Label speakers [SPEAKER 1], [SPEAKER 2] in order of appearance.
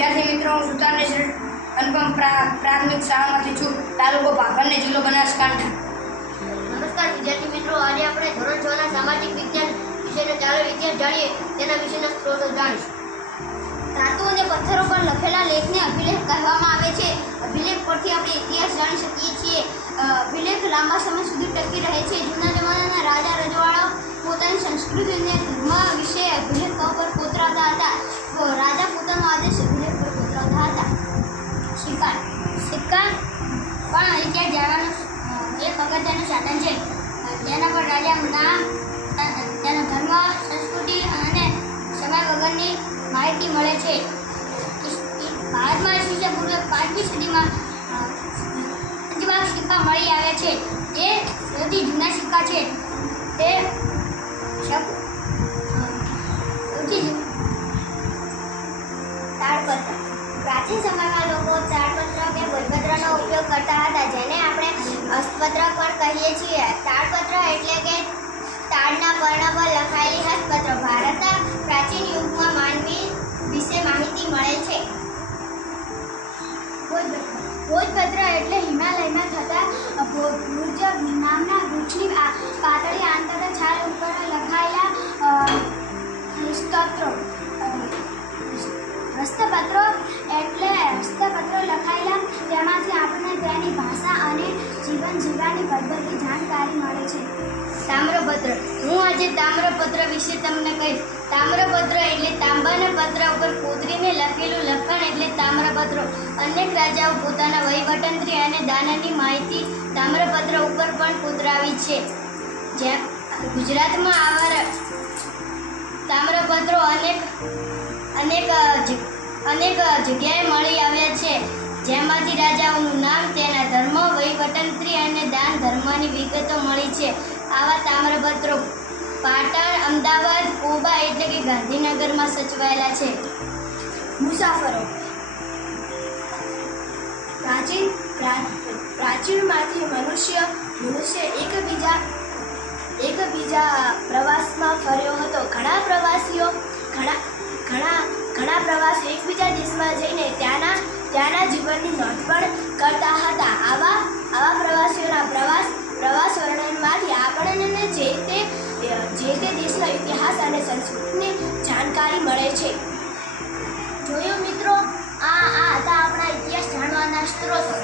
[SPEAKER 1] વિદ્યાર્થી મિત્રો, હું સુતારને અનુપમ પ્રાથમિક શાળામાંથી છું. તાલુકો ભાભરને જિલ્લો બનાસકાંઠા.
[SPEAKER 2] નમસ્કાર વિદ્યાર્થી મિત્રો, આજે આપણે ધોરણ છ ના સામાજિક વિજ્ઞાન વિષયનો ચાલો ઇતિહાસ જાણીએ, તેના વિશેના સ્ત્રોતો જાણીશું. ધાતુ અને પથ્થરો પર લખેલા લેખને અભિલેખ કહેવામાં આવે છે. અભિલેખ પરથી આપણે ઇતિહાસ જાણી શકીએ છીએ. અભિલેખ લાંબા સમય સુધી ટકી રહે છે. જૂના જમાનાના રાજા રજવાડાઓ પોતાની સંસ્કૃતિ રાજાનું નામ તેનો ધર્મ સંસ્કૃતિ અને સમય વગરની માહિતી મળે છે. ભારતમાં ઈસવીસન પૂર્વે પાંચમી સદીમાં પંચમહાલ સિક્કા મળી આવ્યા છે. જે સૌથી જૂના સિક્કા છે. તે સૌથી પ્રાચીન સમયમાં લોકો તાડપત્ર કે ભોજપત્રનો ઉપયોગ કરતા હતા. હસ્તપત્ર પણ કહીએ છીએ. તાડપત્ર એટલે કે તાળના પર્ણ પર લખાયેલી હસ્તપત્ર. ભારતના પ્રાચીન યુગમાં માનવી વિશે માહિતી મળે છે. ભોજપત્ર એટલે હિમાલયમાં થતા પદ્ધતિ જાણકારી મળે છે. તામ્રપત્ર. હું આજે તામ્રપત્ર વિશે તમને કહીશ. તામ્રપત્ર એટલે તાંબાના પત્ર ઉપર કોતરીને લખેલું લખાણ એટલે તામ્રપત્રો. અનેક રાજાઓ પોતાના વહીવટંત્રી અને દાનની માહિતી તામ્રપત્ર ઉપર પણ કોતરાવી છે. જેમ ગુજરાતમાં આવા તામ્રપત્રો અનેક અનેક અનેક જગ્યાએ મળી આવ્યા છે. જેમાંથી રાજાઓનું નામ, તેના ધર્મ વહીવટંત્રી અને દાન ધર્મની વિગતો મળી છે. આવા તામ્રપત્રો, પાટણ, અમદાવાદ, કોબા એટલે કે ગાંધીનગરમાં સચવાયેલા છે.
[SPEAKER 3] મુસાફરો. પ્રાચીન પ્રાચીનમાંથી મનુષ્ય મનુષ્ય એકબીજા એકબીજા પ્રવાસમાં ફર્યો હતો. ઘણા પ્રવાસીઓ, ઘણા ઘણા ઘણા પ્રવાસીઓ એકબીજા દેશમાં જઈને ત્યાંના ત્યાંના જીવનની નોંધ પણ કરતા હતા. આવા આવા પ્રવાસીઓના પ્રવાસ પ્રવાસ વર્ણનમાંથી આપણને જે તે જે તે દેશનો ઇતિહાસ અને સંસ્કૃતિની જાણકારી મળે છે.
[SPEAKER 2] જોયું મિત્રો? આ આ હતા આપણા ઇતિહાસ જાણવાના સ્ત્રોતો.